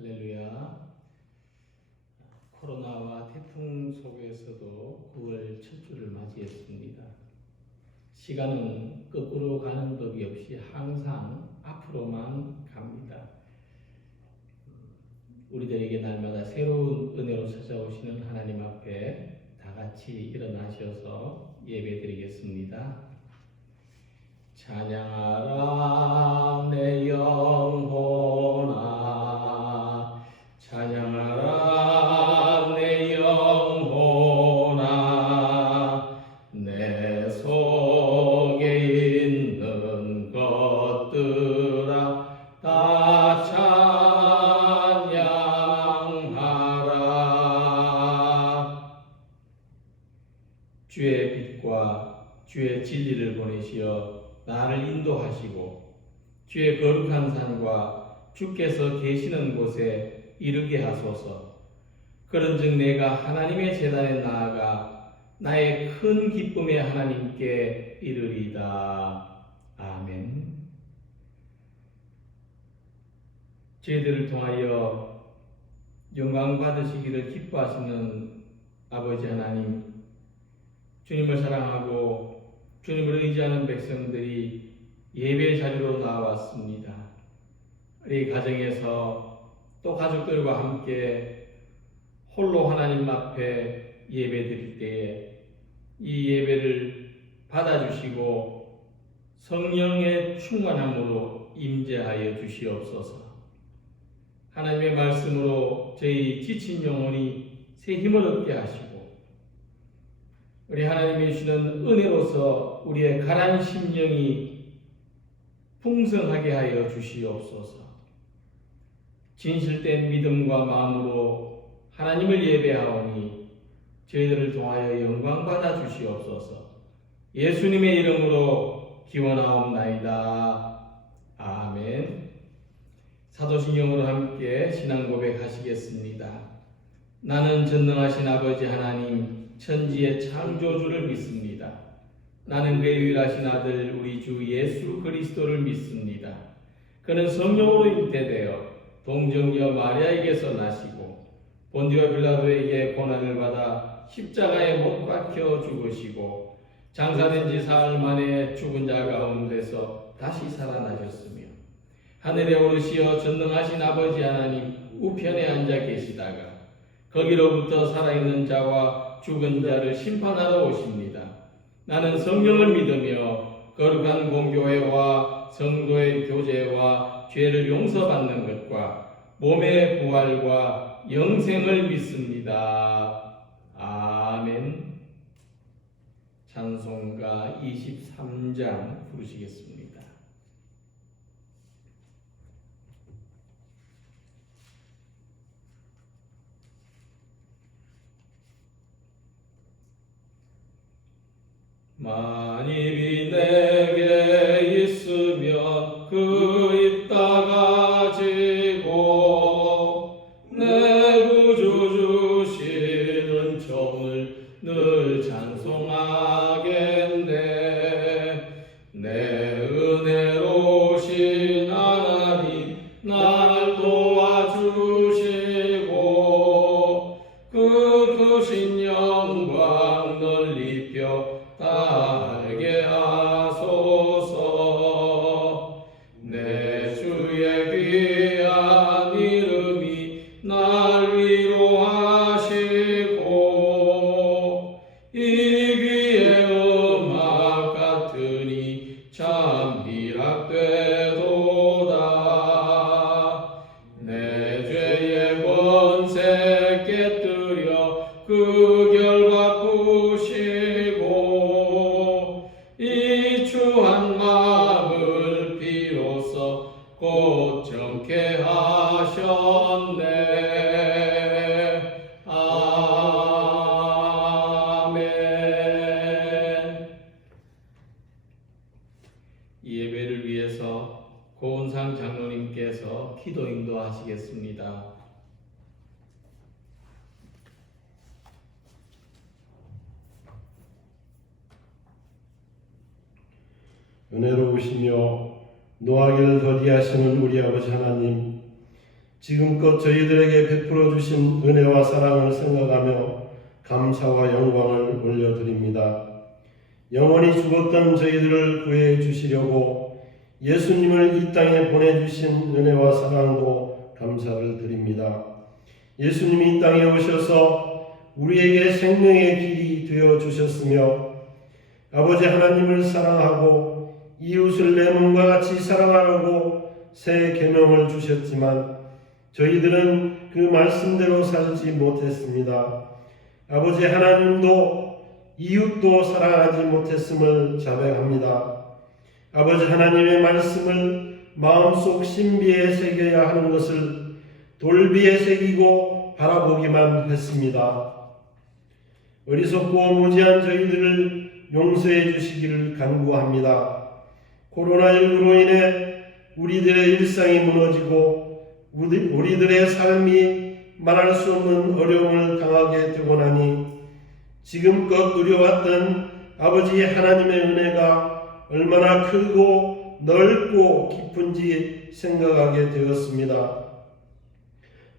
할렐루야. 코로나와 태풍 속에서도 9월 첫 주를 맞이했습니다. 시간은 거꾸로 가는 법이 없이 항상 앞으로만 갑니다. 우리들에게 날마다 새로운 은혜로 찾아오시는 하나님 앞에 다 같이 일어나셔서 예배드리겠습니다. 찬양하라 내 영혼아, 찬양하라 내 영혼아, 내 속에 있는 것들아 다 찬양하라. 주의 빛과 주의 진리를 보내시어 나를 인도하시고 주의 거룩한 산과 주께서 계시는 곳에 이르게 하소서. 그런즉 내가 하나님의 제단에 나아가 나의 큰 기쁨의 하나님께 이르리다. 아멘. 저희들을 통하여 영광 받으시기를 기뻐하시는 아버지 하나님, 주님을 사랑하고 주님을 의지하는 백성들이 예배 자리로 나왔습니다. 우리 가정에서 또 가족들과 함께 홀로 하나님 앞에 예배 드릴 때에 이 예배를 받아주시고 성령의 충만함으로 임재하여 주시옵소서. 하나님의 말씀으로 저희 지친 영혼이 새 힘을 얻게 하시고 우리 하나님이 주시는 은혜로서 우리의 가난 심령이 풍성하게 하여 주시옵소서. 진실된 믿음과 마음으로 하나님을 예배하오니 저희들을 통하여 영광 받아 주시옵소서. 예수님의 이름으로 기원하옵나이다. 아멘. 사도신경으로 함께 신앙 고백하시겠습니다. 나는 전능하신 아버지 하나님 천지의 창조주를 믿습니다. 나는 그의 유일하신 아들 우리 주 예수 그리스도를 믿습니다. 그는 성령으로 잉태되어 동정녀 마리아에게서 나시고 본디오 빌라도에게 고난을 받아 십자가에 못 박혀 죽으시고 장사된 지 사흘 만에 죽은 자 가운데서 다시 살아나셨으며 하늘에 오르시어 전능하신 아버지 하나님 우편에 앉아 계시다가 거기로부터 살아있는 자와 죽은 자를 심판하러 오십니다. 나는 성령을 믿으며 거룩한 공교회와 성도의 교제와 죄를 용서받는 것과 몸의 부활과 영생을 믿습니다. 아멘. 찬송가 23장 부르시겠습니다. 만입이 내게 있으면 그 입 다가지고 내 구주 주신 은총을 늘 찬송하겠네. 내 은혜로우신 하나님 날 도와주시고 그 크신 영광 널리 펴 알게 하소서. 내 주의 귀한 이름이 날 위로하시고 이 귀의 음악 같으니 참 희락되도다. 내 죄의 권세 깨뜨려 그 결과 이 추한 마음을 비로소 곧 정케 하셨네. 아멘. 이 예배를 위해서 고은상 장로님께서 기도 인도하시겠습니다. 은혜로우시며 노하기를 더디하시는 우리 아버지 하나님, 지금껏 저희들에게 베풀어 주신 은혜와 사랑을 생각하며 감사와 영광을 올려드립니다. 영원히 죽었던 저희들을 구해 주시려고 예수님을 이 땅에 보내주신 은혜와 사랑도 감사를 드립니다. 예수님이 이 땅에 오셔서 우리에게 생명의 길이 되어 주셨으며 아버지 하나님을 사랑하고 이웃을 내 몸과 같이 사랑하라고 새 계명을 주셨지만 저희들은 그 말씀대로 살지 못했습니다. 아버지 하나님도 이웃도 사랑하지 못했음을 자백합니다. 아버지 하나님의 말씀을 마음속 신비에 새겨야 하는 것을 돌비에 새기고 바라보기만 했습니다. 어리석고 무지한 저희들을 용서해 주시기를 간구합니다. 코로나19로 인해 우리들의 일상이 무너지고 우리들의 삶이 말할 수 없는 어려움을 당하게 되고 나니 지금껏 누려왔던 아버지 하나님의 은혜가 얼마나 크고 넓고 깊은지 생각하게 되었습니다.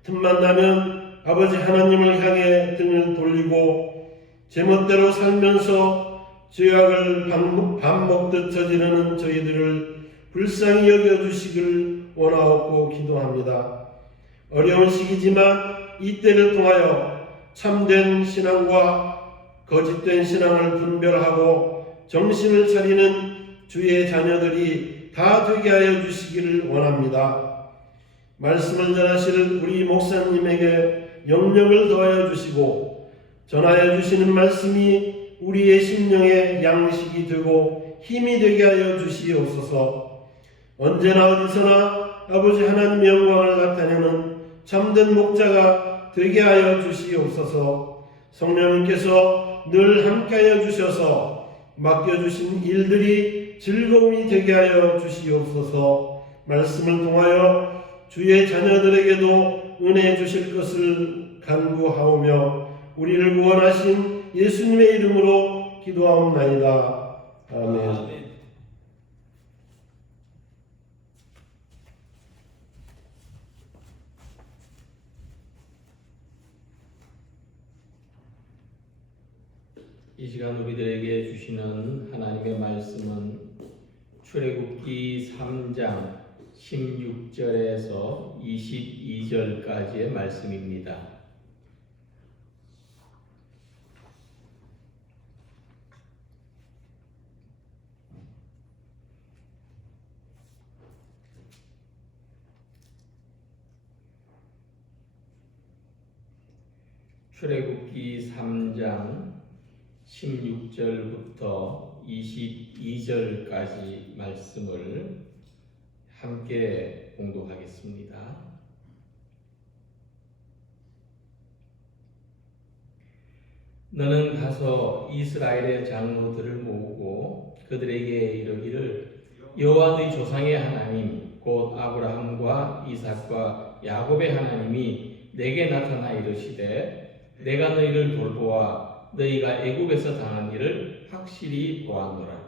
틈만 나면 아버지 하나님을 향해 등을 돌리고 제멋대로 살면서 죄악을 밥 먹듯 저지르는 저희들을 불쌍히 여겨주시기를 원하옵고 기도합니다. 어려운 시기지만 이때를 통하여 참된 신앙과 거짓된 신앙을 분별하고 정신을 차리는 주의 자녀들이 다 되게 하여 주시기를 원합니다. 말씀을 전하실 우리 목사님에게 영력을 더하여 주시고 전하여 주시는 말씀이 우리의 심령의 양식이 되고 힘이 되게 하여 주시옵소서. 언제나 어디서나 아버지 하나님의 영광을 나타내는 참된 목자가 되게 하여 주시옵소서. 성령님께서 늘 함께하여 주셔서 맡겨주신 일들이 즐거움이 되게 하여 주시옵소서. 말씀을 통하여 주의 자녀들에게도 은혜 주실 것을 간구하오며 우리를 구원하신 예수님의 이름으로 기도하옵나이다. 아멘. 이 시간 우리들에게 주시는 하나님의 말씀은 출애굽기 3장 16절에서 22절까지의 말씀입니다. 출애굽기 3장 16절부터 22절까지 말씀을 함께 공독하겠습니다. 너는 가서 이스라엘의 장로들을 모으고 그들에게 이르기를 여호와 너희 조상의 하나님 곧 아브라함과 이삭과 야곱의 하나님이 내게 나타나 이르시되 내가 너희를 돌보아 너희가 애굽에서 당한 일을 확실히 보았노라.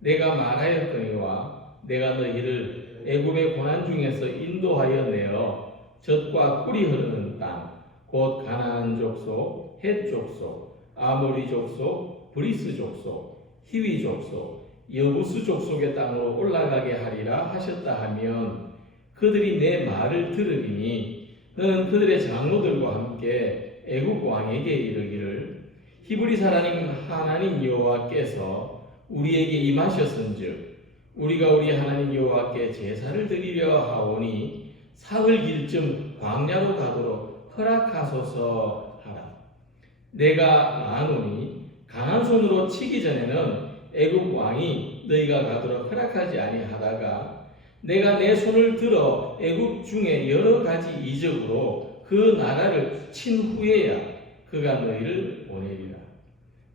내가 말하였거니와 내가 너희를 애굽의 고난 중에서 인도하여 내어 젖과 꿀이 흐르는 땅 곧 가나안 족속, 헷 족속, 아모리 족속, 브리스 족속, 히위 족속, 여부스 족속의 땅으로 올라가게 하리라 하셨다 하면 그들이 내 말을 들으리니 너는 그들의 장로들과 함께 애굽 왕에게 이르기를 히브리 하나님 여호와께서 우리에게 임하셨은즉 우리가 우리 하나님 여호와께 제사를 드리려 하오니 사흘 길쯤 광야로 가도록 허락하소서 하라. 내가 마노니 강한 손으로 치기 전에는 애굽 왕이 너희가 가도록 허락하지 아니하다가 내가 내 손을 들어 애굽 중에 여러 가지 이적으로 그 나라를 친 후에야 그가 너희를 보내리라.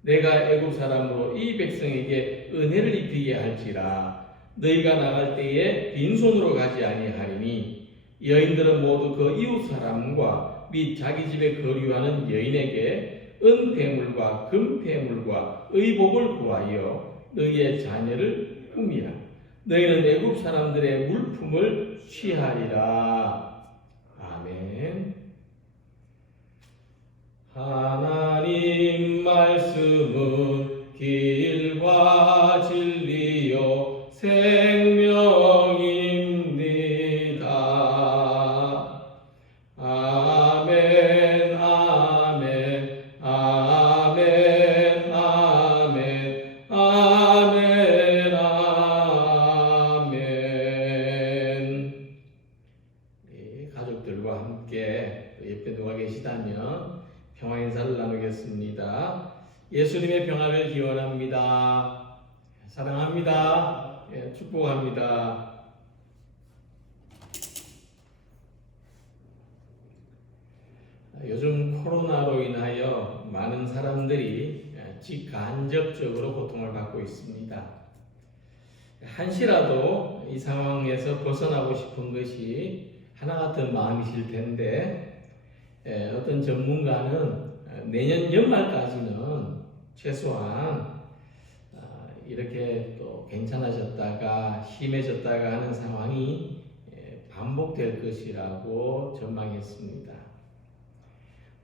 내가 애굽 사람으로 이 백성에게 은혜를 입히게 할지라 너희가 나갈 때에 빈손으로 가지 아니하리니 여인들은 모두 그 이웃 사람과 및 자기 집에 거류하는 여인에게 은폐물과 금폐물과 의복을 구하여 너희의 자녀를 꾸미라. 너희는 애굽 사람들의 물품을 취하리라. 가족들과 함께 옆에 누가 계시다면 평화 인사를 나누겠습니다. 예수님의 평화를 기원합니다. 사랑합니다. 축복합니다. 요즘 코로나로 인하여 많은 사람들이 직간접적으로 고통을 받고 있습니다. 한시라도 이 상황에서 벗어나고 싶은 것이 하나 같은 마음이실 텐데, 어떤 전문가는 내년 연말까지는 최소한 이렇게 또 괜찮아졌다가 심해졌다가 하는 상황이 반복될 것이라고 전망했습니다.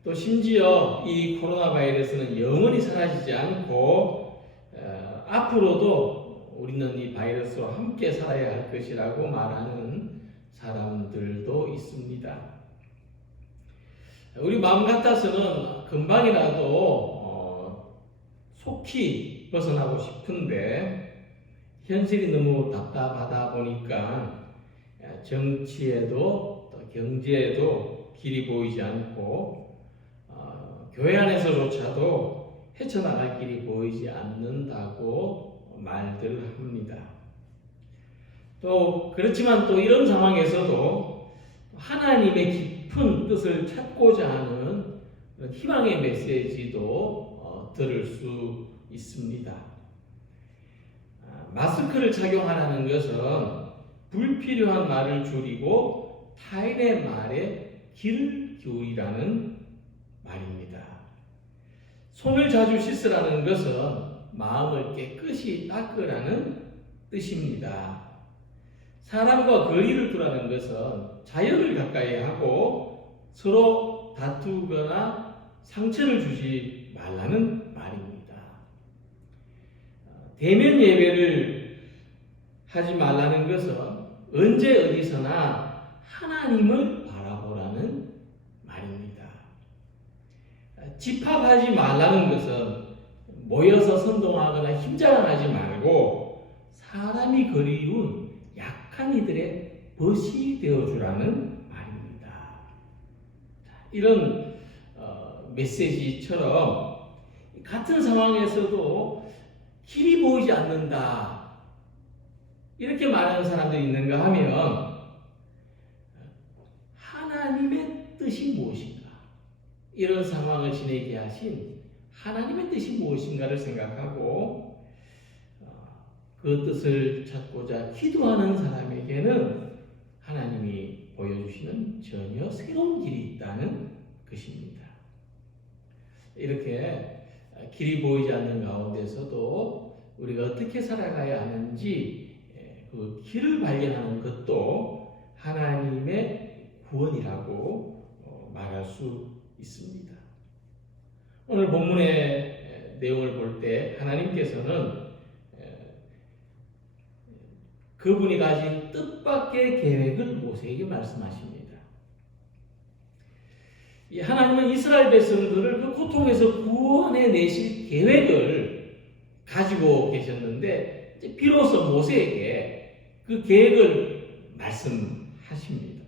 또 심지어 이 코로나 바이러스는 영원히 사라지지 않고 앞으로도 우리는 이 바이러스와 함께 살아야 할 것이라고 말하는 사람들도 있습니다. 우리 마음 같아서는 금방이라도 속히 벗어나고 싶은데 현실이 너무 답답하다 보니까 정치에도 또 경제에도 길이 보이지 않고 교회 안에서조차도 헤쳐나갈 길이 보이지 않는다고 말들 합니다. 또 그렇지만 또 이런 상황에서도 하나님의 깊은 뜻을 찾고자 하는 희망의 메시지도 들을 수 있습니다. 마스크를 착용하라는 것은 불필요한 말을 줄이고 타인의 말에 귀를 기울이라는 말입니다. 손을 자주 씻으라는 것은 마음을 깨끗이 닦으라는 뜻입니다. 사람과 거리를 두라는 것은 자연을 가까이 하고 서로 다투거나 상처를 주지 말라는 말입니다. 대면 예배를 하지 말라는 것은 언제 어디서나 하나님을 바라보라는 말입니다. 집합하지 말라는 것은 모여서 선동하거나 힘자랑하지 말고 사람이 그리운 약한 이들의 벗이 되어주라는 말입니다. 이런 메시지처럼 같은 상황에서도 길이 보이지 않는다 이렇게 말하는 사람들이 있는가 하면 하나님의 뜻이 무엇인가, 이런 상황을 지내게 하신 하나님의 뜻이 무엇인가를 생각하고 그 뜻을 찾고자 기도하는 사람에게는 하나님이 보여주시는 전혀 새로운 길이 있다는 것입니다. 이렇게 길이 보이지 않는 가운데서도 우리가 어떻게 살아가야 하는지 그 길을 발견하는 것도 하나님의 구원이라고 말할 수 있습니다. 오늘 본문의 내용을 볼 때 하나님께서는 그분이 가진 뜻밖의 계획을 모세에게 말씀하십니다. 이 하나님은 이스라엘 백성들을 그 고통에서 구원해 내실 계획을 가지고 계셨는데 이제 비로소 모세에게 그 계획을 말씀하십니다.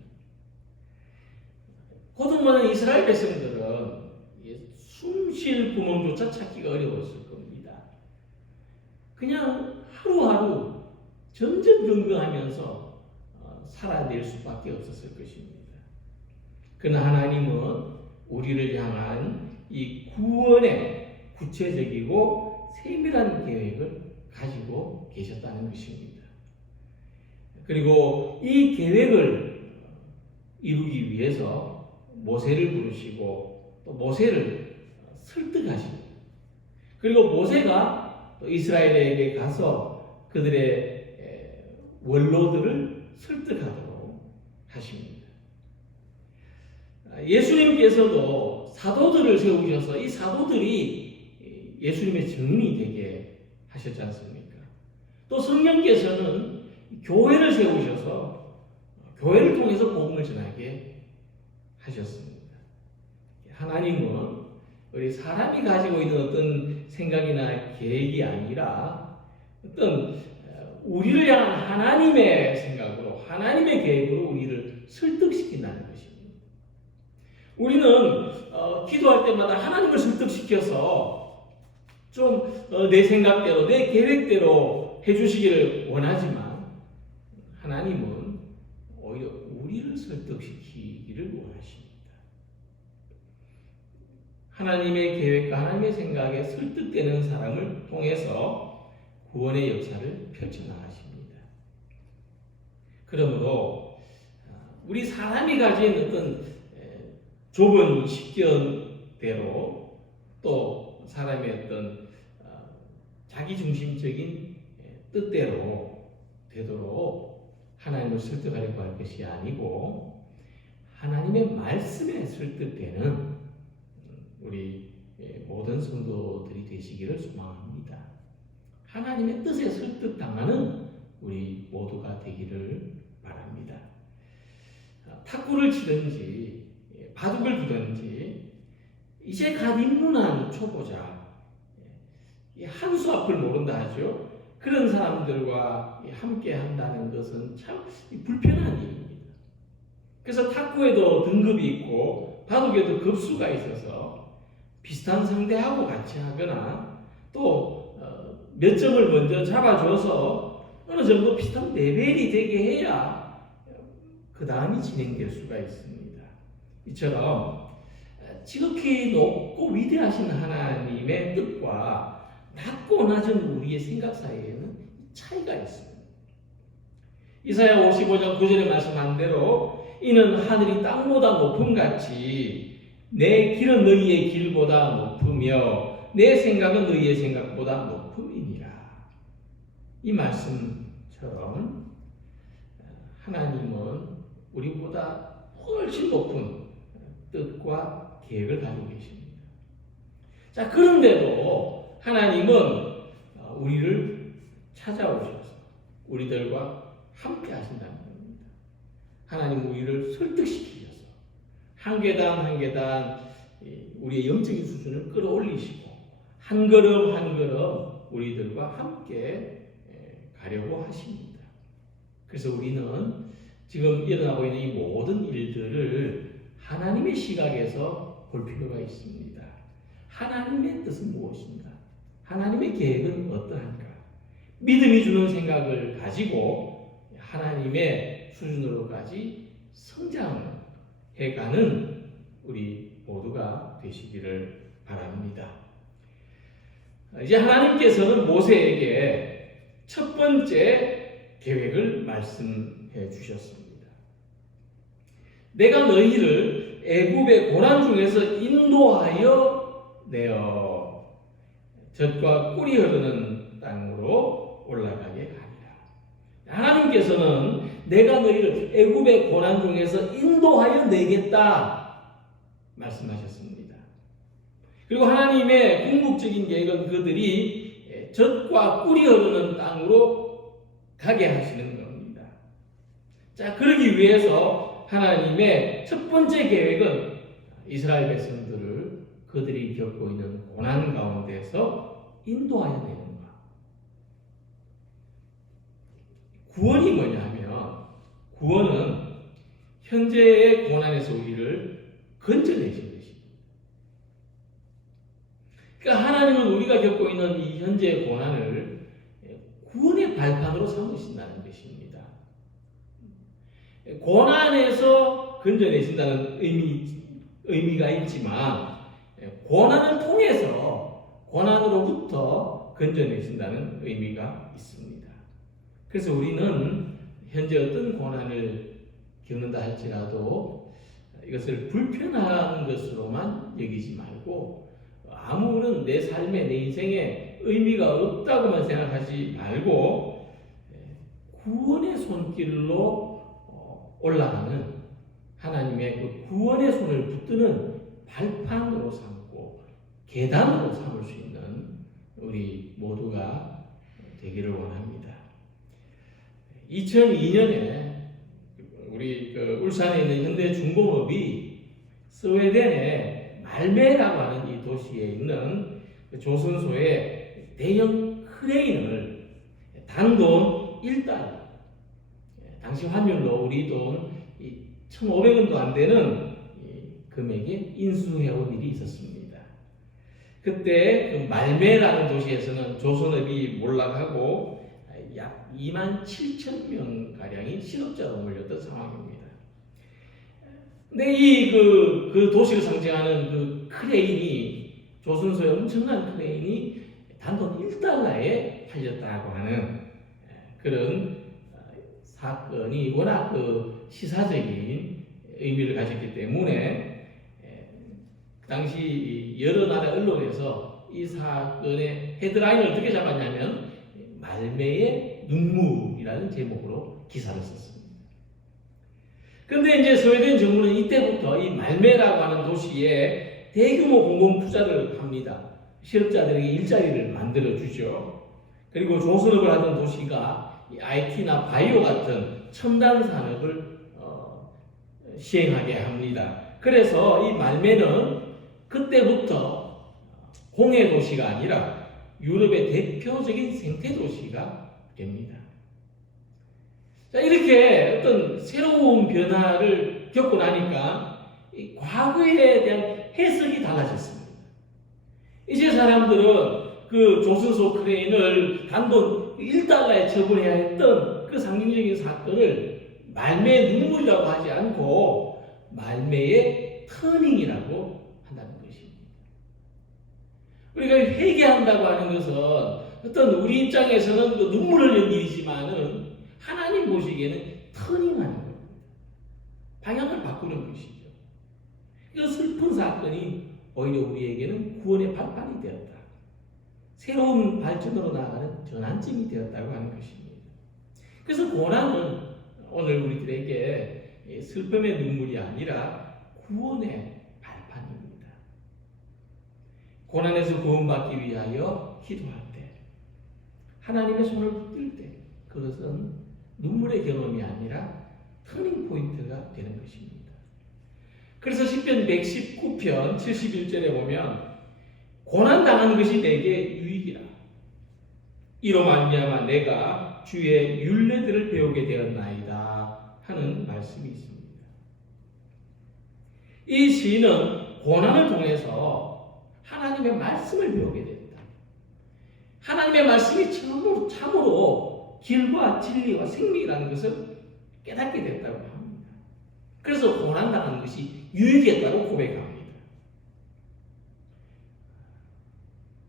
고통받는 이스라엘 백성들은 숨 쉴 구멍조차 찾기가 어려웠을 겁니다. 그냥 하루하루 전전긍긍하면서 살아낼 수밖에 없었을 것입니다. 그러나 하나님은 우리를 향한 이 구원의 구체적이고 세밀한 계획을 가지고 계셨다는 것입니다. 그리고 이 계획을 이루기 위해서 모세를 부르시고 또 모세를 설득하십니다. 그리고 모세가 또 이스라엘에게 가서 그들의 원로들을 설득하도록 하십니다. 예수님께서도 사도들을 세우셔서 이 사도들이 예수님의 증인이 되게 하셨지 않습니까? 또 성령께서는 교회를 세우셔서 교회를 통해서 복음을 전하게 하셨습니다. 하나님은 우리 사람이 가지고 있는 어떤 생각이나 계획이 아니라 어떤 우리를 향한 하나님의 생각으로 하나님의 계획으로 우리를 설득시킨다는 것입니다. 우리는 기도할 때마다 하나님을 설득시켜서 좀 내 생각대로 내 계획대로 해주시기를 원하지만 하나님은 오히려 우리를 설득시키기를 원하십니다. 하나님의 계획과 하나님의 생각에 설득되는 사람을 통해서 구원의 역사를 펼쳐나가십니다. 그러므로 우리 사람이 가진 어떤 좁은 식견대로 또 사람의 어떤 자기중심적인 뜻대로 되도록 하나님을 설득하려고 할 것이 아니고 하나님의 말씀에 설득되는 우리 모든 성도들이 되시기를 소망합니다. 하나님의 뜻에 설득당하는 우리 모두가 되기를 바랍니다. 탁구를 치든지 바둑을 두든지 이제 갓 입문한 초보자, 한 수 앞을 모른다 하죠. 그런 사람들과 함께 한다는 것은 참 불편한 일입니다. 그래서 탁구에도 등급이 있고 바둑에도 급수가 있어서 비슷한 상대하고 같이 하거나 또 몇 점을 먼저 잡아줘서 어느 정도 비슷한 레벨이 되게 해야 그 다음이 진행될 수가 있습니다. 이처럼 지극히 높고 위대하신 하나님의 뜻과 낮고 낮은 우리의 생각 사이에는 차이가 있습니다. 이사야 55장 9절에 말씀한 대로 이는 하늘이 땅보다 높음같이 내 길은 너희의 길보다 높으며 내 생각은 너희의 생각보다 높음이니라. 이 말씀처럼 하나님은 우리보다 훨씬 높은 뜻과 계획을 가지고 계십니다. 자, 그런데도 하나님은 우리를 찾아오셔서 우리들과 함께 하신다는 겁니다. 하나님은 우리를 설득시키셔서 한 계단 한 계단 우리의 영적인 수준을 끌어올리시고 한 걸음 한 걸음 우리들과 함께 가려고 하십니다. 그래서 우리는 지금 일어나고 있는 이 모든 일들을 하나님의 시각에서 볼 필요가 있습니다. 하나님의 뜻은 무엇인가? 하나님의 계획은 어떠한가? 믿음이 주는 생각을 가지고 하나님의 수준으로까지 성장해가는 우리 모두가 되시기를 바랍니다. 이제 하나님께서는 모세에게 첫 번째 계획을 말씀해 주셨습니다. 내가 너희를 애굽의 고난 중에서 인도하여 내어 젖과 꿀이 흐르는 땅으로 올라가게 하리라. 하나님께서는 내가 너희를 애굽의 고난 중에서 인도하여 내겠다 말씀하셨습니다. 그리고 하나님의 궁극적인 계획은 그들이 젖과 꿀이 흐르는 땅으로 가게 하시는 겁니다. 자, 그러기 위해서 하나님의 첫 번째 계획은 이스라엘 백성들을 그들이 겪고 있는 고난 가운데서 인도하여 내는 것. 구원이 뭐냐면 구원은 현재의 고난에서 우리를 건져내시는 것입니다. 그러니까 하나님은 우리가 겪고 있는 이 현재의 고난을 구원의 발판으로 삼으신다는 것입니다. 고난에서 건져내신다는 의미가 있지만 고난을 통해서 고난으로부터 건져내신다는 의미가 있습니다. 그래서 우리는 현재 어떤 고난을 겪는다 할지라도 이것을 불편한 것으로만 여기지 말고 아무런 내 삶에 내 인생에 의미가 없다고만 생각하지 말고 구원의 손길로 올라가는 하나님의 그 구원의 손을 붙드는 발판으로 삼고 계단으로 삼을 수 있는 우리 모두가 되기를 원합니다. 2002년에 우리 울산에 있는 현대중공업이 스웨덴의 말메라고 하는 이 도시에 있는 조선소의 대형 크레인을 단돈 1달, 당시 환율로 우리 돈 1,500원도 안 되는 그 금에게 인수해온 일이 있었습니다. 그때 그 말매라는 도시에서는 조선업이 몰락하고 약 2만 7천 명 가량이 실업자로 몰렸던 상황입니다. 근데 그 도시를 상징하는 그 크레인이 조선소의 엄청난 크레인이 단돈 1달러에 팔렸다고 하는 그런 사건이 워낙 그 시사적인 의미를 가졌기 때문에 그 당시 여러 나라 언론에서 이 사건의 헤드라인을 어떻게 잡았냐면 말매의 눈물이라는 제목으로 기사를 썼습니다. 그런데 이제 스웨덴 정부는 이때부터 이 말매라고 하는 도시에 대규모 공공 투자를 합니다. 실업자들에게 일자리를 만들어 주죠. 그리고 조선업을 하던 도시가 IT나 바이오 같은 첨단 산업을 시행하게 합니다. 그래서 이 말매는 그때부터 공해 도시가 아니라 유럽의 대표적인 생태 도시가 됩니다. 자, 이렇게 어떤 새로운 변화를 겪고 나니까 이 과거에 대한 해석이 달라졌습니다. 이제 사람들은 그 조선소 크레인을 단돈 1달러에 처분해야 했던 그 상징적인 사건을 말매의 눈물이라고 하지 않고 말매의 터닝이라고 한다는 것입니다. 우리가 회개한다고 하는 것은 어떤 우리 입장에서는 그 눈물을 흘리는 일이지만은 하나님 보시기에는 터닝하는 겁니다. 방향을 바꾸는 것이죠. 이 슬픈 사건이 오히려 우리에게는 구원의 발판이 되었다. 새로운 발전으로 나아가는 전환점이 되었다고 하는 것입니다. 그래서 고난은 오늘 우리들에게 슬픔의 눈물이 아니라 구원의 발판입니다. 고난에서 구원받기 위하여 기도할 때, 하나님의 손을 붙들 때, 그것은 눈물의 경험이 아니라 터닝 포인트가 되는 것입니다. 그래서 시편 119편 71절에 보면 고난당하는 것이 내게 유익이라. 이로 말미암아 내가 주의 율례들을 배우게 되었나이다 하는 말씀이 있습니다. 이 시인은 고난을 통해서 하나님의 말씀을 배우게 된다. 하나님의 말씀이 참으로 길과 진리와 생명이라는 것을 깨닫게 됐다고 합니다. 그래서 고난당하는 것이 유익했다고 고백합니다.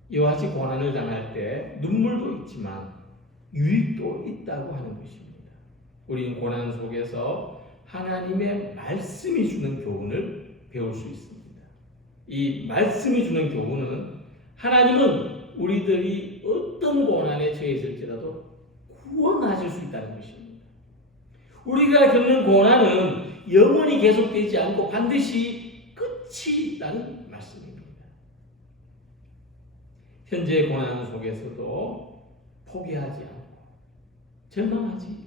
이와 같이 고난을 당할 때 눈물도 있지만 유익도 있다고 하는 것입니다. 우리는 고난 속에서 하나님의 말씀이 주는 교훈을 배울 수 있습니다. 이 말씀이 주는 교훈은 하나님은 우리들이 어떤 고난에 처해있을지라도 구원하실 수 있다는 것입니다. 우리가 겪는 고난은 영원히 계속되지 않고 반드시 끝이 있다는 말씀입니다. 현재 고난 속에서도 포기하지 않고 절망하지 않고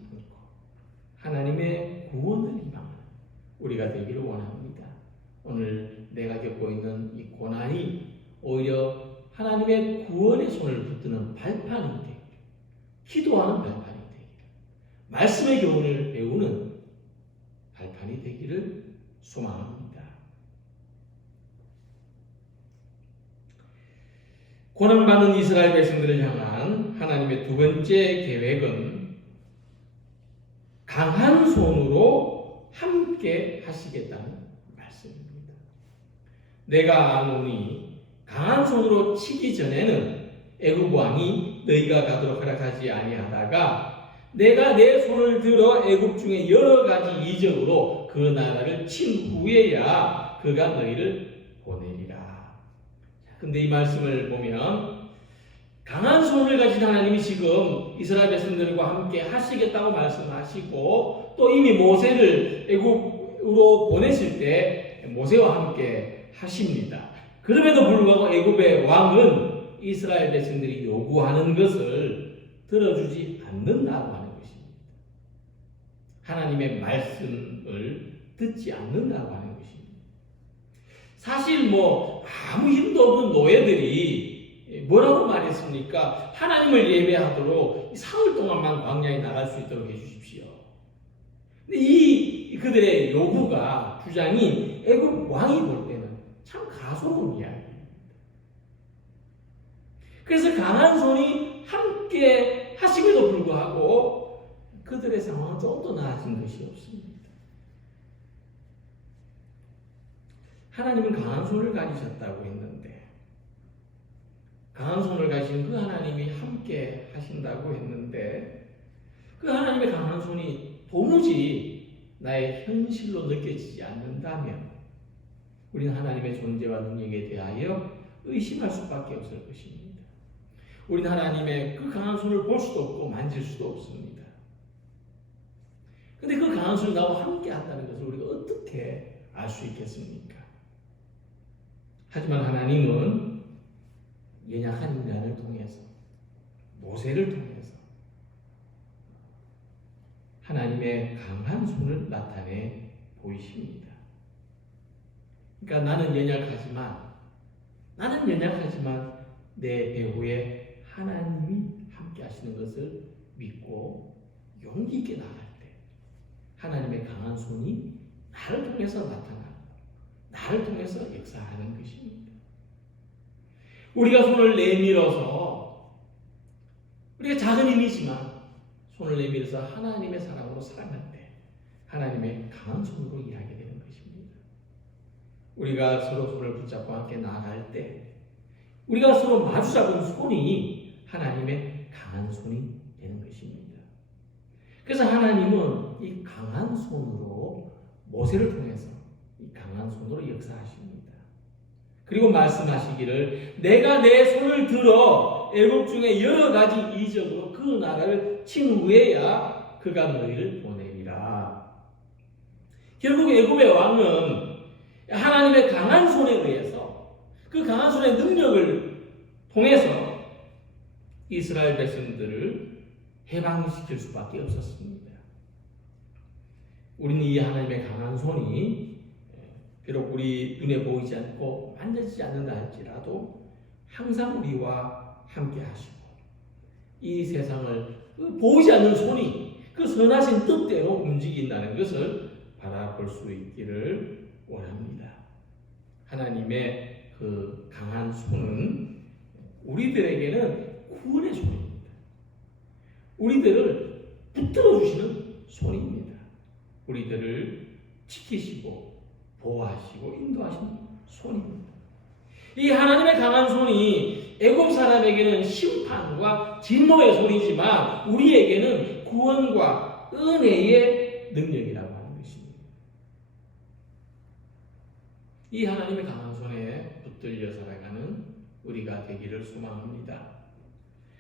하나님의 구원을 희망하는 우리가 되기를 원합니다. 오늘 내가 겪고 있는 이 고난이 오히려 하나님의 구원의 손을 붙드는 발판이 되기를, 기도하는 발판이 되기를, 말씀의 교훈을 배우는 발판이 되기를 소망합니다. 고난받는 이스라엘 백성들을 향한 하나님의 두 번째 계획은 강한 손으로 함께 하시겠다는 말씀입니다. 내가 아노니 강한 손으로 치기 전에는 애굽 왕이 너희가 가도록 허락하지 아니하다가 내가 내 손을 들어 애굽 중에 여러 가지 이적으로 그 나라를 친 후에야 그가 너희를 보내리라. 근데 이 말씀을 보면 강한 손을 가진 하나님이 지금 이스라엘 백성들과 함께 하시겠다고 말씀하시고 또 이미 모세를 애굽으로 보내실 때 모세와 함께 하십니다. 그럼에도 불구하고 애굽의 왕은 이스라엘 백성들이 요구하는 것을 들어주지 않는다고 하는 것입니다. 하나님의 말씀을 듣지 않는다고 하는 것입니다. 사실 아무 힘도 없는 노예들이 뭐라고 말했습니까? 하나님을 예배하도록 사흘 동안만 광야에 나갈 수 있도록 해주십시오. 근데 이 그들의 요구가 주장이 애굽 왕이 볼 때는 참 가소로운 이야기입니다. 그래서 강한 손이 함께 하심에도 불구하고 그들의 상황은 좀 더 나아진 것이 없습니다. 하나님은 강한 손을 가지셨다고 했는데, 강한 손을 가진 그 하나님이 함께 하신다고 했는데, 그 하나님의 강한 손이 도무지 나의 현실로 느껴지지 않는다면 우리는 하나님의 존재와 능력에 대하여 의심할 수밖에 없을 것입니다. 우리는 하나님의 그 강한 손을 볼 수도 없고 만질 수도 없습니다. 그런데 그 강한 손이 나와 함께 한다는 것을 우리가 어떻게 알 수 있겠습니까? 하지만 하나님은 연약한 인간을 통해서, 모세를 통해서 하나님의 강한 손을 나타내 보이십니다. 그러니까 나는 연약하지만 내 배후에 하나님이 함께 하시는 것을 믿고 용기 있게 나갈 때 하나님의 강한 손이 나를 통해서 나타나고 나를 통해서 역사하는 것입니다. 우리가 손을 내밀어서, 우리가 작은 힘이지만 손을 내밀어서 하나님의 사랑으로 살아갈 때 하나님의 강한 손으로 일하게 되는 것입니다. 우리가 서로 손을 붙잡고 함께 나아갈 때 우리가 서로 마주 잡은 손이 하나님의 강한 손이 되는 것입니다. 그래서 하나님은 이 강한 손으로 모세를 통해서 이 강한 손으로 역사하십니다. 그리고 말씀하시기를 내가 내 손을 들어 애굽 중에 여러 가지 이적으로 그 나라를 친 후에야 그가 너희를 보내리라. 결국 애굽의 왕은 하나님의 강한 손에 의해서 그 강한 손의 능력을 통해서 이스라엘 백성들을 해방시킬 수밖에 없었습니다. 우리는 이 하나님의 강한 손이 비록 우리 눈에 보이지 않고 만져지지 않는다 할지라도 항상 우리와 함께 하시고 이 세상을 보이지 않는 손이 그 선하신 뜻대로 움직인다는 것을 바라볼 수 있기를 원합니다. 하나님의 그 강한 손은 우리들에게는 구원의 손입니다. 우리들을 붙들어 주시는 손입니다. 우리들을 지키시고 보호하시고 인도하시는 손입니다. 이 하나님의 강한 손이 애굽 사람에게는 심판과 진노의 손이지만 우리에게는 구원과 은혜의 능력이라고 하는 것입니다. 이 하나님의 강한 손에 붙들려 살아가는 우리가 되기를 소망합니다.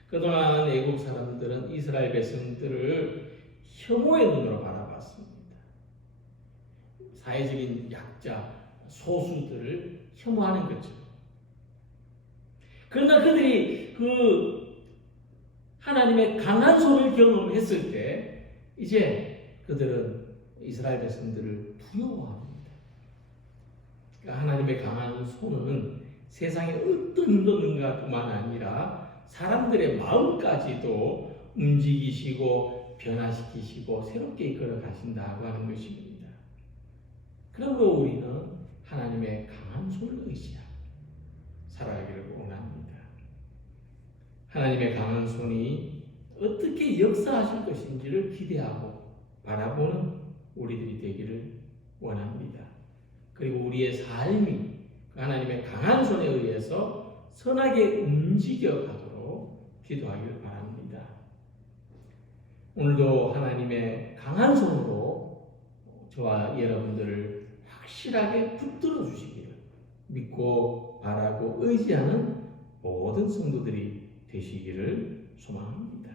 그동안 애굽 사람들은 이스라엘 백성들을 혐오의 눈으로 바라봤습니다. 사회적인 약자, 소수들을 혐오하는 거죠. 그러나 그들이 그 하나님의 강한 손을 경험했을 때 이제 그들은 이스라엘 백성들을 두려워합니다. 그러니까 하나님의 강한 손은 세상에 어떤 힘도 없는가 뿐만 아니라 사람들의 마음까지도 움직이시고 변화시키시고 새롭게 이끌어 가신다고 하는 것입니다. 그러므로 우리는 하나님의 강한 손을 의지하고 살아가기를 원합니다. 하나님의 강한 손이 어떻게 역사하실 것인지를 기대하고 바라보는 우리들이 되기를 원합니다. 그리고 우리의 삶이 하나님의 강한 손에 의해서 선하게 움직여가도록 기도하기를 바랍니다. 오늘도 하나님의 강한 손으로 저와 여러분들을 확실하게 붙들어 주시기를 믿고 바라고 의지하는 모든 성도들이 되시기를 소망합니다.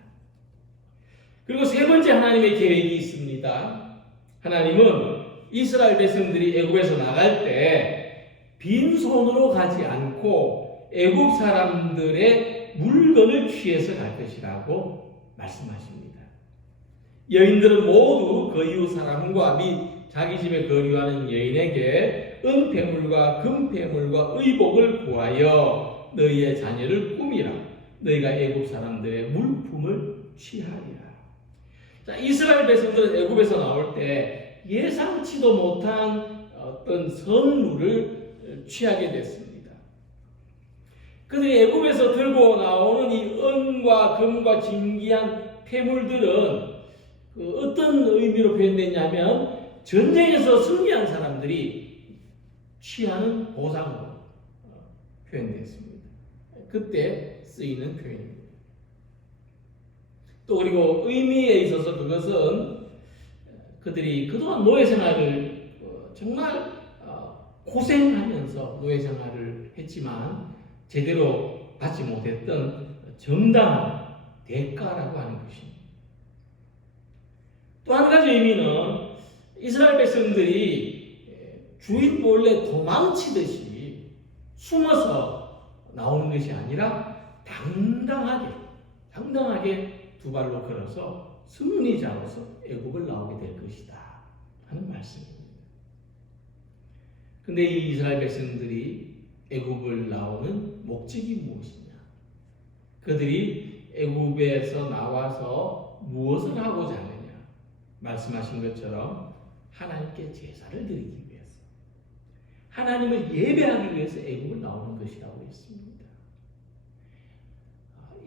그리고 세 번째 하나님의 계획이 있습니다. 하나님은 이스라엘 백성들이 애굽에서 나갈 때 빈손으로 가지 않고 애굽 사람들의 물건을 취해서 갈 것이라고 말씀하십니다. 여인들은 모두 그 이웃 사람과 및 자기 집에 거류하는 여인에게 은폐물과 금폐물과 의복을 구하여 너희의 자녀를 꾸미라. 너희가 애굽 사람들의 물품을 취하리라. 자, 이스라엘 백성들은 애굽에서 나올 때 예상치도 못한 어떤 선물을 취하게 됐습니다. 그들이 애굽에서 들고 나오는 이 은과 금과 진귀한 폐물들은 어떤 의미로 표현됐냐면 전쟁에서 승리한 사람들이 취하는 보상으로 표현됐습니다. 그때 쓰이는 표현입니다. 또 그리고 의미에 있어서 그것은 그들이 그동안 노예 생활을 정말 고생하면서 노예 생활을 했지만 제대로 받지 못했던 정당한 대가라고 하는 것입니다. 또 한 가지 의미는 이스라엘 백성들이 주인 몰래 도망치듯이 숨어서 나오는 것이 아니라 당당하게 두 발로 걸어서 승리자로서 애굽을 나오게 될 것이다 하는 말씀입니다. 근데 이 이스라엘 백성들이 애굽을 나오는 목적이 무엇이냐? 그들이 애굽에서 나와서 무엇을 하고자 하느냐? 말씀하신 것처럼 하나님께 제사를 드리기 위해서, 하나님을 예배하기 위해서 애굽을 나오는 것이라고 했습니다.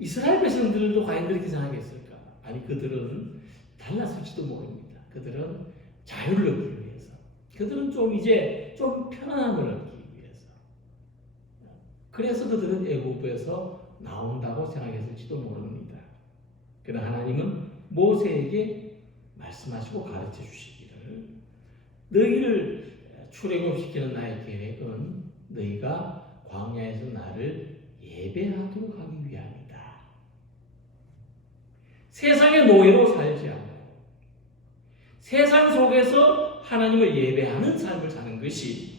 이스라엘 백성들도 과연 그렇게 생각했을까? 아니, 그들은 달랐을지도 모릅니다. 그들은 자유를 얻기 위해서, 그들은 좀 편안함을 얻기 위해서, 그래서 그들은 애굽에서 나온다고 생각했을지도 모릅니다. 그러나 하나님은 모세에게 말씀하시고 가르쳐 주시기를, 너희를 출애굽시키는 나의 계획은 너희가 광야에서 나를 예배하도록 하기 위함이다. 세상의 노예로 살지 않고 세상 속에서 하나님을 예배하는 삶을 사는 것이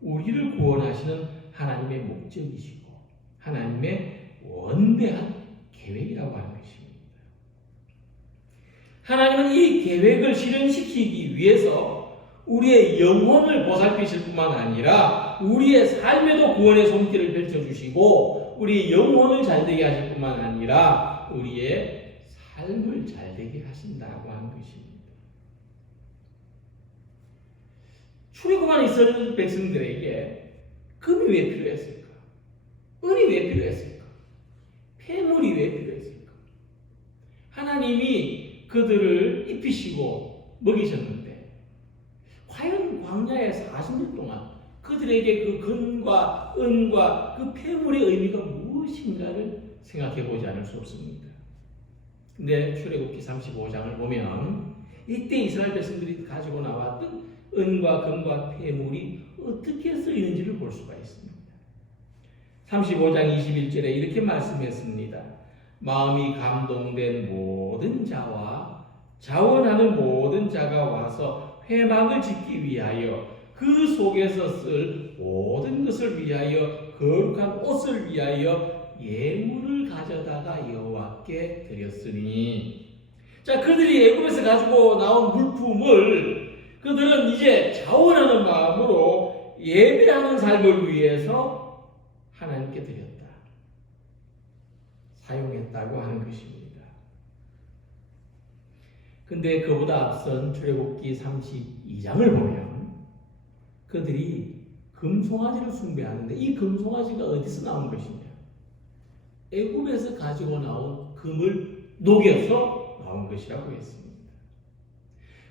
우리를 구원하시는 하나님의 목적이시고 하나님의 원대한 계획이라고 하는 것입니다. 하나님은 이 계획을 실현시키기 위해서 우리의 영혼을 보살피실 뿐만 아니라 우리의 삶에도 구원의 손길을 펼쳐주시고 우리의 영혼을 잘되게 하실 뿐만 아니라 우리의 삶을 잘되게 하신다고 하는 것입니다. 출애굽한 이스라엘 백성들에게 금이 왜 필요했을까? 은이 왜 필요했을까? 폐물이 왜 필요했을까? 하나님이 그들을 입히시고 먹이셨는데 과연 광야의 40년 동안 그들에게 그 금과 은과 그 폐물의 의미가 무엇인가를 생각해 보지 않을 수 없습니다. 근데 출애굽기 35장을 보면 이때 이스라엘 백성들이 가지고 나왔던 은과 금과 폐물이 어떻게 쓰이는지를 볼 수가 있습니다. 35장 21절에 이렇게 말씀했습니다. 마음이 감동된 모든 자와 자원하는 모든 자가 와서 회막을 짓기 위하여 그 속에서 쓸 모든 것을 위하여 거룩한 옷을 위하여 예물을 가져다가 여호와께 드렸으니, 자, 그들이 애굽에서 가지고 나온 물품을 그들은 이제 자원하는 마음으로 예배하는 삶을 위해서 하나님께 드렸다, 사용했다고 하는 것입니다. 근데 그보다 앞선 출애굽기 32장을 보면 그들이 금송아지를 숭배하는데 이 금송아지가 어디서 나온 것이냐? 애굽에서 가지고 나온 금을 녹여서 나온 것이라고 했습니다.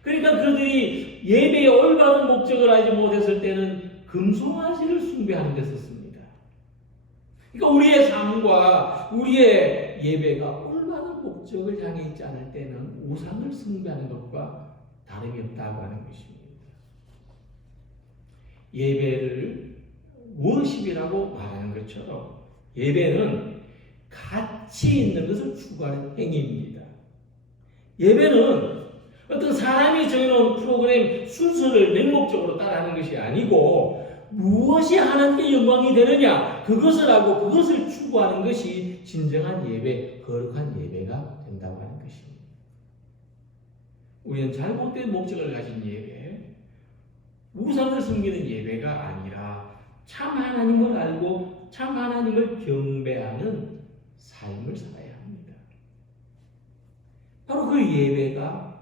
그러니까 그들이 예배의 올바른 목적을 알지 못했을 때는 금송아지를 숭배하는 데 썼습니다. 그러니까 우리의 삶과 우리의 예배가 올바른 목적을 향해 있지 않을 때는 우상을 숭배하는 것과 다름이 없다고 하는 것입니다. 예배를 워십이라고 말하는 것처럼 예배는 가치 있는 것을 추구하는 행위입니다. 예배는 어떤 사람이 정해놓은 프로그램 순서를 맹목적으로 따라하는 것이 아니고 무엇이 하나님께 영광이 되느냐 그것을 알고 그것을 추구하는 것이 진정한 예배, 거룩한 예배가 된다고 하는 것입니다. 우리는 잘못된 목적을 가진 예배, 우상을 섬기는 예배가 아니라 참 하나님을 알고 참 하나님을 경배하는 삶을 살아야 합니다. 바로 그 예배가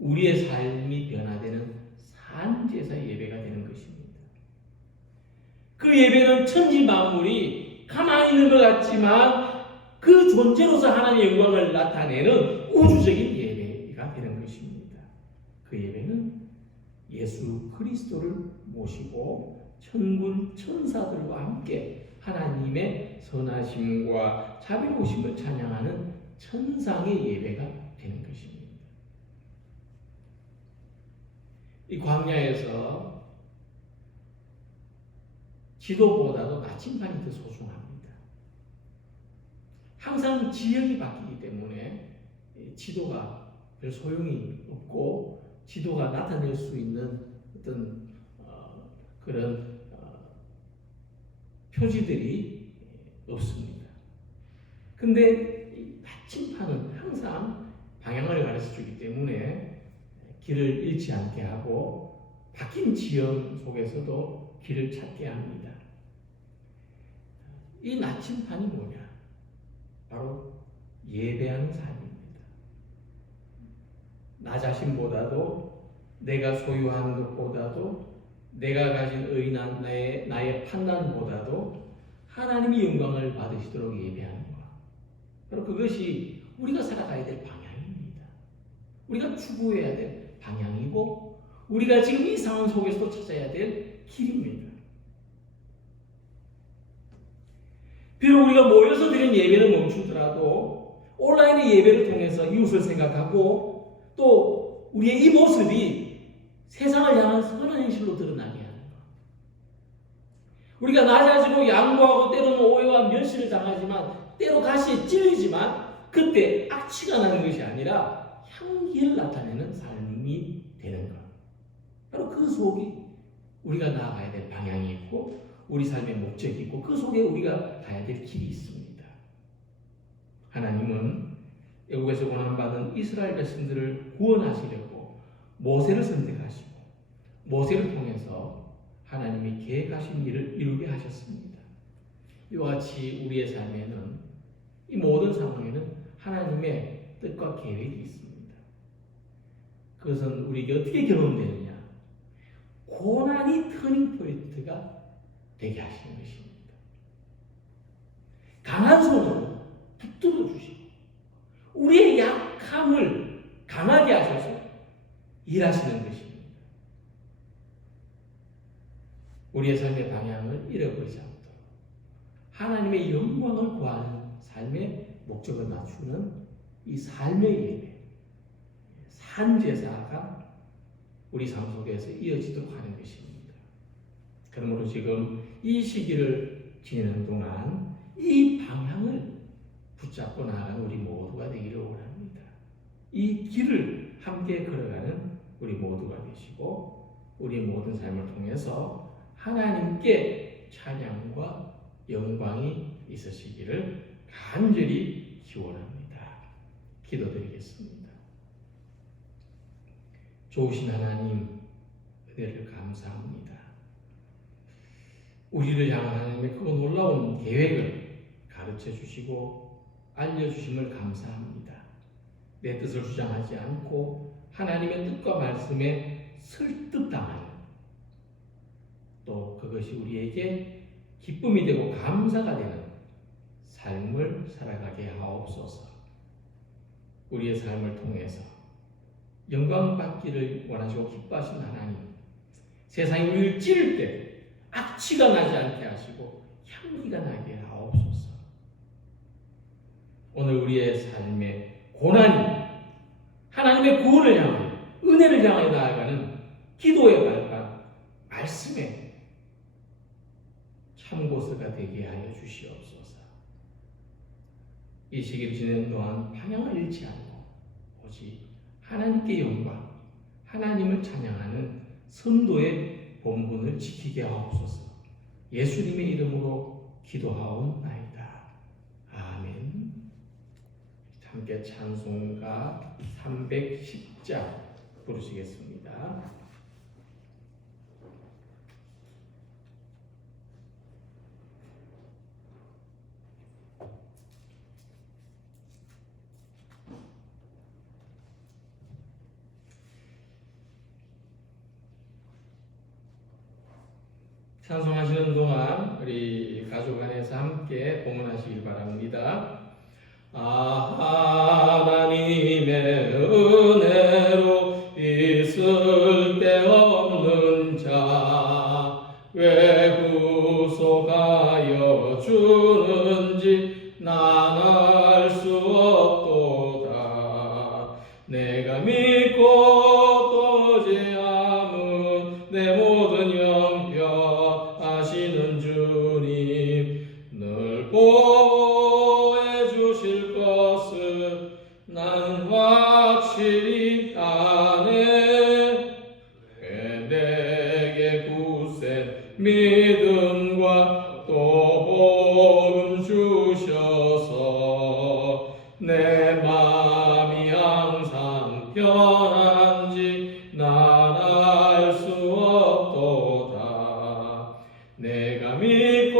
우리의 삶이 변화되는 산제사 예배가 되는 것입니다. 그 예배는 천지 만물이 가만히 있는 것 같지만 그 존재로서 하나님의 영광을 나타내는 우주적인 예배가 되는 것입니다. 그 예배는 예수 그리스도를 모시고 천군 천사들과 함께 하나님의 선하심과 자비로우심을 찬양하는 천상의 예배가 되는 것입니다. 이 광야에서 지도보다도 나침반이 더 소중합니다. 항상 지형이 바뀌기 때문에 지도가 별 소용이 없고 지도가 나타낼 수 있는 어떤 그런 표지들이 없습니다. 근데 이 나침반은 항상 방향을 가르쳐 주기 때문에 길을 잃지 않게 하고 바뀐 지형 속에서도 길을 찾게 합니다. 이 나침반이 뭐냐? 바로 예배하는 삶입니다. 나 자신보다도 내가 소유한 것보다도 내가 가진 의나 나의 판단보다도 하나님이 영광을 받으시도록 예배하는 것. 바로 그것이 우리가 살아가야 될 방향입니다. 우리가 추구해야 될 방향이고 우리가 지금 이 상황 속에서도 찾아야 될 길입니다. 비록 우리가 모여서 드린 예배는 멈추더라도 온라인의 예배를 통해서 이웃을 생각하고 또 우리의 이 모습이 세상을 향한 선한 행실로 드러나게 하는 것. 우리가 낮아지고 양보하고 때로는 오해와 멸시를 당하지만 때로 가시에 찔리지만 그때 악취가 나는 것이 아니라 향기를 나타내는 삶이 되는 것. 바로 그 속이 우리가 나아가야 될 방향이 있고 우리 삶의 목적이 있고 그 속에 우리가 가야 될 길이 있습니다. 하나님은 애국에서 고난받은 이스라엘 백성들을 구원하시려고 모세를 선택하시고 모세를 통해서 하나님이 계획하신 일을 이루게 하셨습니다. 이와 같이 우리의 삶에는 이 모든 상황에는 하나님의 뜻과 계획이 있습니다. 그것은 우리에게 어떻게 경험되느냐? 고난이 터닝 포인트가 되게 하시는 것입니다. 강한 손으로 붙들어 주시고 우리의 약함을 강하게 하셔서 일하시는 것입니다. 우리의 삶의 방향을 잃어버리지 않도록 하나님의 영광을 구하는 삶의 목적을 맞추는 이 삶의 예배, 산제사가 우리 삶 속에서 이어지도록 하는 것입니다. 그러므로 지금 이 시기를 지내는 동안 이 방향을 붙잡고 나아가는 우리 모두가 되기를 원합니다. 이 길을 함께 걸어가는 우리 모두가 되시고 우리 모든 삶을 통해서 하나님께 찬양과 영광이 있으시기를 간절히 기원합니다. 기도드리겠습니다. 좋으신 하나님 은혜를 감사합니다. 우리를 향한 하나님의 그 놀라운 계획을 가르쳐 주시고 알려주심을 감사합니다. 내 뜻을 주장하지 않고 하나님의 뜻과 말씀에 설득당하는 또 그것이 우리에게 기쁨이 되고 감사가 되는 삶을 살아가게 하옵소서. 우리의 삶을 통해서 영광 받기를 원하시고 기뻐하신 하나님, 세상이 우리를 찌를 때 악취가 나지 않게 하시고 향기가 나게 하옵소서. 오늘 우리의 삶의 고난이 하나님의 구원을 향하여 은혜를 향하여 나아가는 기도의 발판 말씀에 참고서가 되게 하여 주시옵소서. 이 시기를 지내는 동안 방향을 잃지 않고 오직 하나님께 영광, 하나님을 찬양하는 선도의 본분을 지키게 하옵소서. 예수님의 이름으로 기도하옵나이다. 아멘. 함께 찬송가 310장 부르시겠습니다. 찬송하시는 동안 우리 가족 안에서 함께 봉헌하시길 바랍니다. 하나님의 은혜로 있을 데 없는 자 왜 구속하여 주는지 난 알 수 없도다. 내가 믿고 또 제함은 내 모든 영병 아시는 주님 늘 보호해 주실 것을 나는 확실히 아네. 내게 굳센 믿음과 또 복음 주셔서 내 마음이 항상 편한지 난 알 수 없도다. 내가 믿고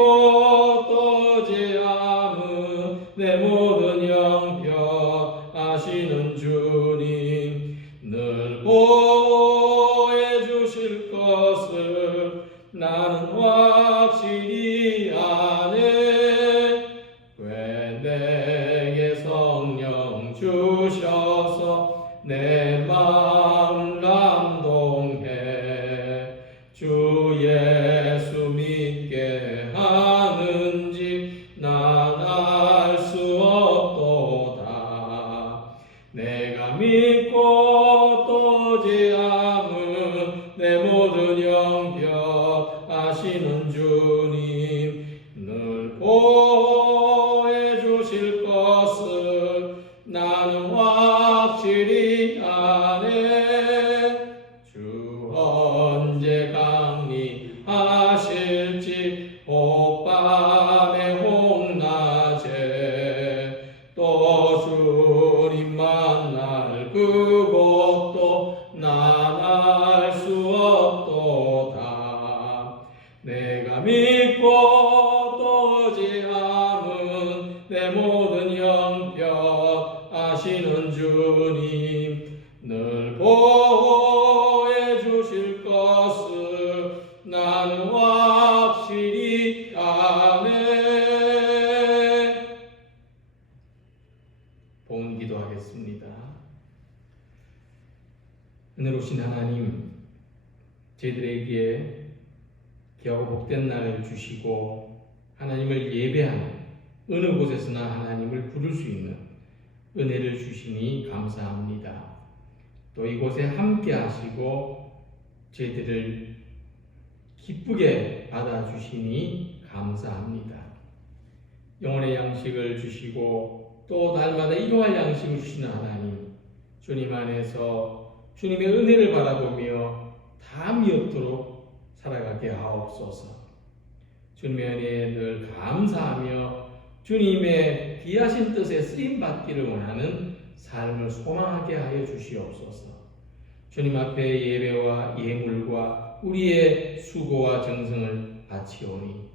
또 제함은 내 모든 영병 아시는 주님 늘 보호해 주실 것을 나는 확실히 아네. 왜 내게 성령 주셔서 내 마음 감동해 주 예수 믿게 하는지 난 알 수 없도다. 내가 믿고 또 제함은 내 모든 영병 아시는 주님 늘 보호해 주실 것을 나는 확실히 아네. 주 언제 강림하실지 혹밤에 혹낮에 또 주님 만날 그곳도 난 알 수 없도다. 내가 믿고 또 제함은 내 모든 영병 아시는 주님 늘 보호해 주실 것을 나는 확실히 아네. 봉헌 기도하겠습니다. 은혜로우신 하나님, 저희들에게 귀하고 복된 날을 주시고 하나님을 예배하는 어느 곳에서나 하나님을 부를 수 있는 은혜를 주시니 감사합니다. 또 이곳에 함께 하시고 저희들을 기쁘게 받아주시니 감사합니다. 영혼의 양식을 주시고 또 날마다 일용할 양식을 주시는 하나님, 주님 안에서 주님의 은혜를 바라보며 담이 없도록 살아가게 하옵소서. 주님의 은혜에 늘 감사하며 주님의 귀하신 뜻에 쓰임받기를 원하는 삶을 소망하게 하여 주시옵소서. 주님 앞에 예배와 예물과 우리의 수고와 정성을 바치오니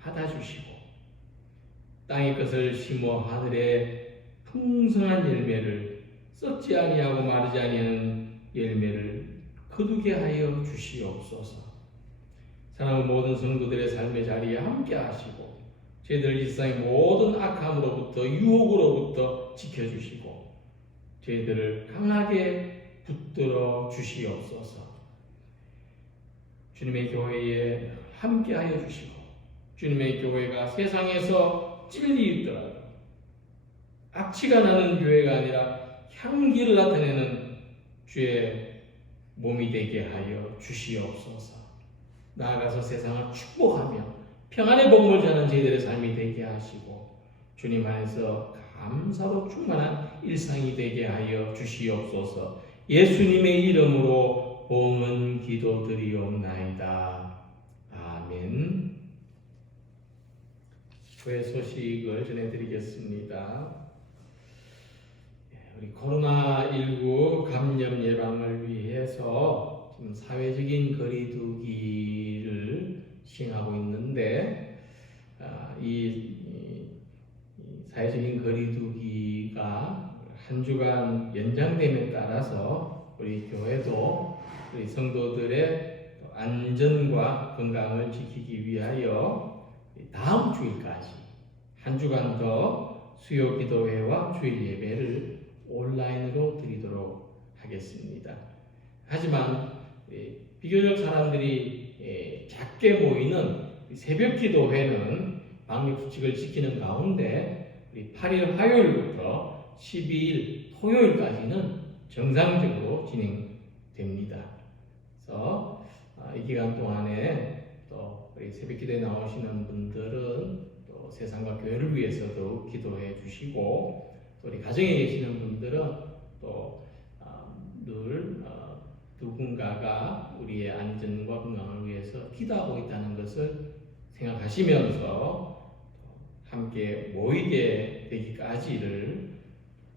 받아주시고 땅의 것을 심어 하늘에 풍성한 열매를 썩지 아니하고 마르지 아니하는 열매를 거두게 하여 주시옵소서. 사랑하는 모든 성도들의 삶의 자리에 함께 하시고 저희들 일상의 모든 악함으로부터 유혹으로부터 지켜주시고 저희들을 강하게 붙들어 주시옵소서. 주님의 교회에 함께 하여 주시고 주님의 교회가 세상에서 찔리 있더라도 악취가 나는 교회가 아니라 향기를 나타내는 주의 몸이 되게 하여 주시옵소서. 나아가서 세상을 축복하며 평안의 복음을 전하는 저희들의 삶이 되게 하시고 주님 안에서 감사로 충만한 일상이 되게 하여 주시옵소서. 예수님의 이름으로 봉헌 기도드리옵나이다. 아멘. 교회 소식을 전해드리겠습니다. 우리 코로나19 감염 예방을 위해서 지금 사회적인 거리두기를 시행하고 있는데 이 사회적인 거리두기가 한 주간 연장됨에 따라서 우리 교회도 우리 성도들의 안전과 건강을 지키기 위하여 다음 주일까지 한 주간 더 수요 기도회와 주일 예배를 온라인으로 드리도록 하겠습니다. 하지만 비교적 사람들이 작게 모이는 새벽 기도회는 방역 수칙을 지키는 가운데 우리 8일 화요일부터 12일 토요일까지는 정상적으로 진행됩니다. 그래서 이 기간 동안에 또 우리 새벽 기도에 나오시는 분들은 또 세상과 교회를 위해서도 기도해 주시고, 또 우리 가정에 계시는 분들은 또 늘 누군가가 우리의 안전과 건강을 위해서 기도하고 있다는 것을 생각하시면서 함께 모이게 되기까지를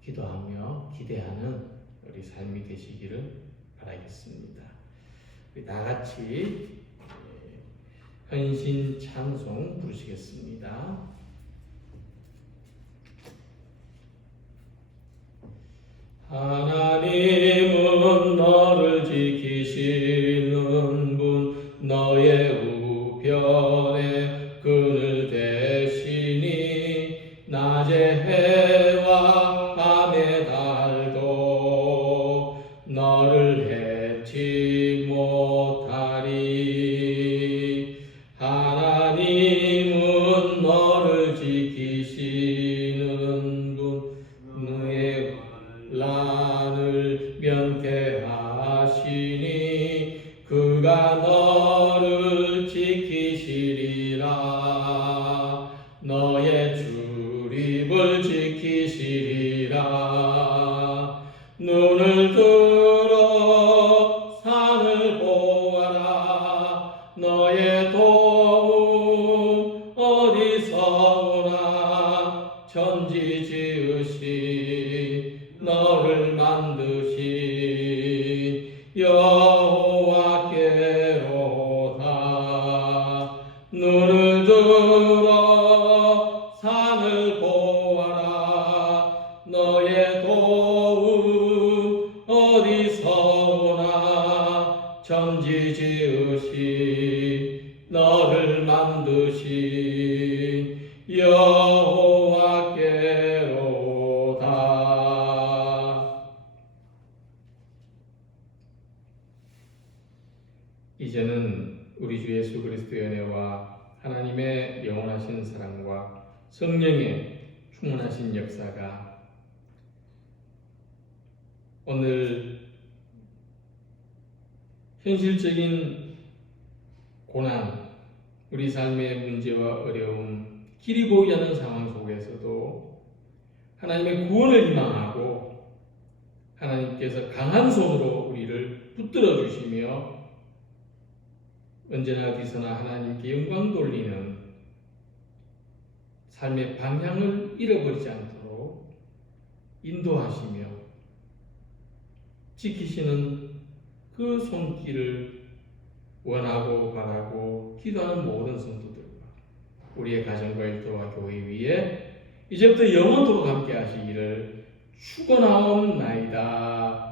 기도하며 기대하는 우리 삶이 되시기를 바라겠습니다. 우리 다 같이 헌신 찬송 부르시겠습니다. 하나님은 너를 지키시는 분, 너의 우편에 그늘 대시니 낮에 해와 밤에 달도 너를 해치 못하리. 하나님은 너를 지키시는 분, 너의 난을 면케하시니 그가 너를 지키시리라. 너의 출입을 지키시리라. 눈을 들어 산을 보아라. 너의 도움 어디서 오나. 천지 지으신 너를 만드신 여호와께로다. 눈을 들어 산을 보아라. 너의 도움 어디서 오나. 천지 지으신 너를 만드신 여호와께로다. 이제는 우리 주 예수 그리스도의 은혜와 하나님의 영원하신 사랑과 성령의 충만하신 역사가 오늘 현실적인 고난, 우리 삶의 문제와 어려움, 길이 보이지 않는 상황 속에서도 하나님의 구원을 희망하고 하나님께서 강한 손으로 우리를 붙들어 주시며 언제나 어디서나 하나님께 영광 돌리는 삶의 방향을 잃어버리지 않도록 인도하시며 지키시는 그 손길을 원하고 바라고 기도하는 모든 성도들과 우리의 가정과 일터와 교회 위에 이제부터 영원토록 함께 하시기를 축원하옵나이다.